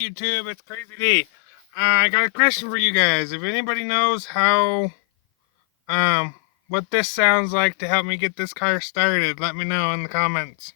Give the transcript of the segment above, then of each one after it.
YouTube, it's Crazy D. I got a question for you guys. If anybody knows how, what this sounds like to help me get this car started, let me know in the comments.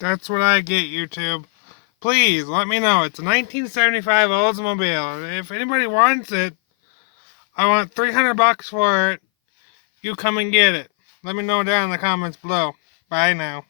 That's what I get, YouTube. Please, let me know. It's a 1975 Oldsmobile. If anybody wants it, I want $300 for it. You come and get it. Let me know down in the comments below. Bye now.